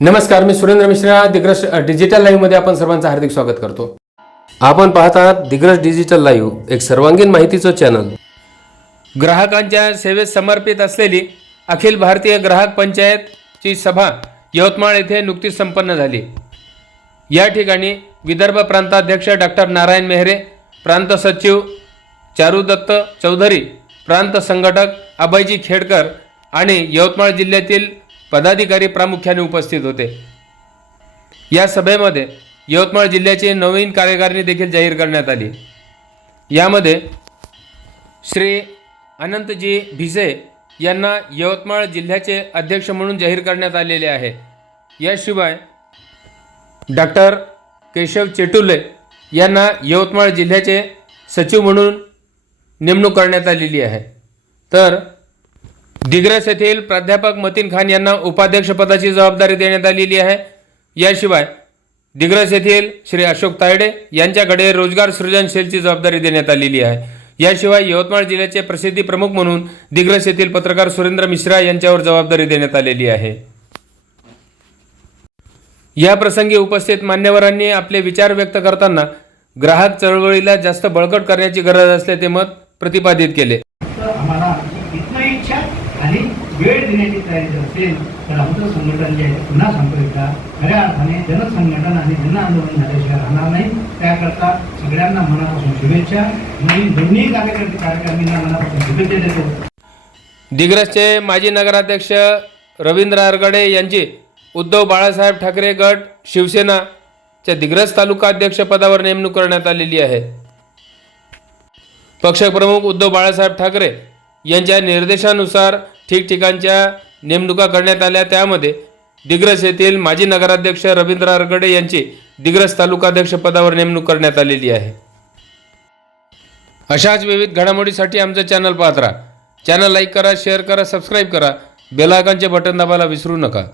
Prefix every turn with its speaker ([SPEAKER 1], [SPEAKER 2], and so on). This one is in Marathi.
[SPEAKER 1] नमस्कार मी सुरेंद्र मिश्रा. दिग्रश डिजिटल लाईव्हमध्ये आपण सर्वांचं हार्दिक स्वागत करतो. आपण पाहत आहात दिग्रस डिजिटल लाईव्ह एक सर्वांगीण माहितीचं चॅनल. ग्राहकांच्या सेवेत समर्पित असलेली अखिल भारतीय ग्राहक पंचायतची सभा यवतमाळ येथे नुकतीच संपन्न झाली. या ठिकाणी विदर्भ प्रांताध्यक्ष डॉक्टर नारायण मेहरे प्रांत सचिव चारू दत्त चौधरी प्रांत संघटक अभयजी खेडकर आणि यवतमाळ जिल्ह्यातील पदाधिकारी प्रामुख्याने उपस्थित होते. या सभेमध्ये यवतमाळ जिल्ह्याची नवीन कार्यकारिणी देखील जाहीर करण्यात आली. यामध्ये श्री अनंतजी भिसे यांना यवतमाळ जिल्ह्याचे अध्यक्ष म्हणून जाहीर करण्यात आलेले आहे. याशिवाय डॉक्टर केशव चेटुले यांना यवतमाळ जिल्ह्याचे सचिव म्हणून नेमणूक करण्यात आलेली आहे. तर दिग्रस येथील प्राध्यापक मतीन खान यांना उपाध्यक्षपदाची जबाबदारी देण्यात आलेली आहे. याशिवाय दिग्रस येथील श्री अशोक तायडे यांच्याकडे रोजगार सृजनशीलची जबाबदारी देण्यात आलेली आहे. याशिवाय यवतमाळ जिल्ह्याचे प्रसिद्धी प्रमुख म्हणून दिग्रस येथील पत्रकार सुरेंद्र मिश्रा यांच्यावर जबाबदारी देण्यात आलेली आहे. या प्रसंगी उपस्थित मान्यवरांनी आपले विचार व्यक्त करताना ग्राहक चळवळीला जास्त बळकट करण्याची गरज असल्याचे मत प्रतिपादित केले.
[SPEAKER 2] आणि वेळ देण्याची तयारी जर असेल तर आमचं संघटन जे आहे पुन्हा सांगतो एकदा. खऱ्या अर्थाने जनसंघटन आणि जन आंदोलन झाल्याशिवाय राहणार नाही. त्याकरता सगळ्यांना मनापासून शुभेच्छा. मी दोन्ही कार्यकर्ते कार्यकर्त्यांना मनापासून शुभेच्छा देतो.
[SPEAKER 1] दिग्रसचे माजी नगराध्यक्ष रवींद्र आरगडे यांची उद्धव बाळासाहेब ठाकरे गट शिवसेनाच्या दिग्रस तालुका अध्यक्षपदावर नेमणूक करण्यात आलेली आहे. पक्षप्रमुख उद्धव बाळासाहेब ठाकरे यांच्या निर्देशानुसार ठिकठिकाणच्या नेमणुका करण्यात आल्या. त्यामध्ये दिग्रस येथील माजी नगराध्यक्ष रवींद्र अरगडे यांची दिग्रस तालुकाध्यक्षपदावर नेमणूक करण्यात आलेली आहे. अशाच विविध घडामोडीसाठी आमचं चॅनल पाहत राहा. चॅनल लाईक करा शेअर करा सबस्क्राईब करा. बेलायकॉनचे बटन दाबायला विसरू नका.